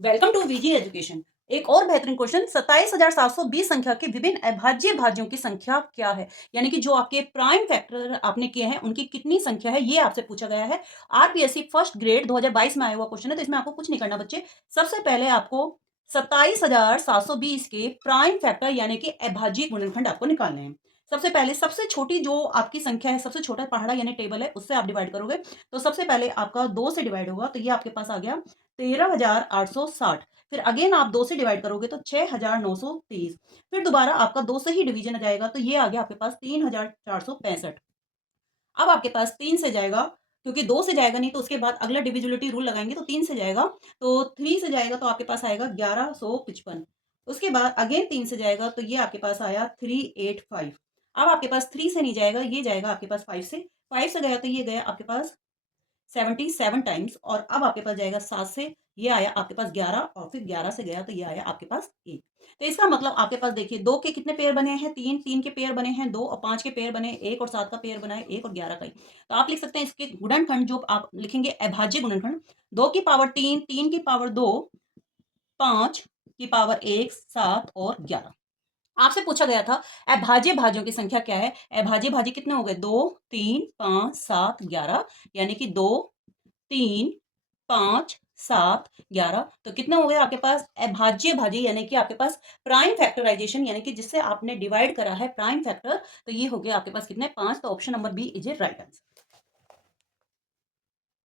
Welcome to V G education. एक और बेहतरीन क्वेश्चन, 27,720 संख्या के विभिन्न अभाज्य भाज्यों की संख्या क्या है? यानी कि जो आपके प्राइम फैक्टर आपने किए हैं उनकी कितनी संख्या है, ये आपसे पूछा गया है। आरपीएससी फर्स्ट ग्रेड 2022 में आया हुआ क्वेश्चन है, तो इसमें आपको कुछ नहीं करना बच्चे। सबसे पहले आपको 27,720 के प्राइम फैक्टर यानी कि अभाज्य गुणनखंड आपको निकालने हैं। सबसे पहले सबसे छोटी जो आपकी संख्या है, सबसे छोटा पहाड़ा यानी टेबल है, उससे आप डिवाइड करोगे। तो सबसे पहले आपका 2 से डिवाइड होगा, तो ये आपके पास आ गया 13,860। फिर अगेन आप 2 से डिवाइड करोगे तो 6,930। फिर दोबारा आपका 2 से ही डिवीजन जाएगा, तो ये आ गया आपके पास 3,465। अब आपके पास 3 से जाएगा, क्योंकि 2 से जाएगा नहीं, तो उसके बाद अगला डिविजिबिलिटी रूल लगाएंगे, तो 3 से जाएगा। तो 3 से जाएगा तो आपके पास आएगा 1155। उसके बाद अगेन 3 से जाएगा, तो ये आपके पास आया 385। अब आपके पास 3 से नहीं जाएगा, ये जाएगा आपके पास 5 से। 5 से गया तो ये गया आपके पास 77 टाइम्स। और अब आपके पास जाएगा 7 से, ये आया आपके पास 11। और फिर 11 से गया तो ये आया आपके पास 1। तो इसका मतलब आपके पास देखिए 2 के कितने पेयर बने हैं, 3, 3 के पेयर बने हैं 2, और 5 के पेयर बने 1, और 7 का पेयर बना है 1, और 11 का ही। तो आप लिख सकते हैं इसके गुणनखंड जो आप लिखेंगे अभाज्य गुणनखंड, 2 की पावर 3, 3 की पावर 2, 5 की पावर 1, 7 और 11। आपसे पूछा गया था अभाज्य भाज्यों की संख्या क्या है। अभाज्य भाज्य कितने हो गए, 2, 3, 5, 7, 11। यानी कि 2, 3, 5, 7, 11। तो कितने हो गए आपके पास अभाज्य भाज्य, यानी कि आपके पास प्राइम फैक्टराइजेशन, यानी कि जिससे आपने डिवाइड करा है प्राइम फैक्टर। तो ये हो गया आपके पास कितने, 5। तो option number B is a right answer.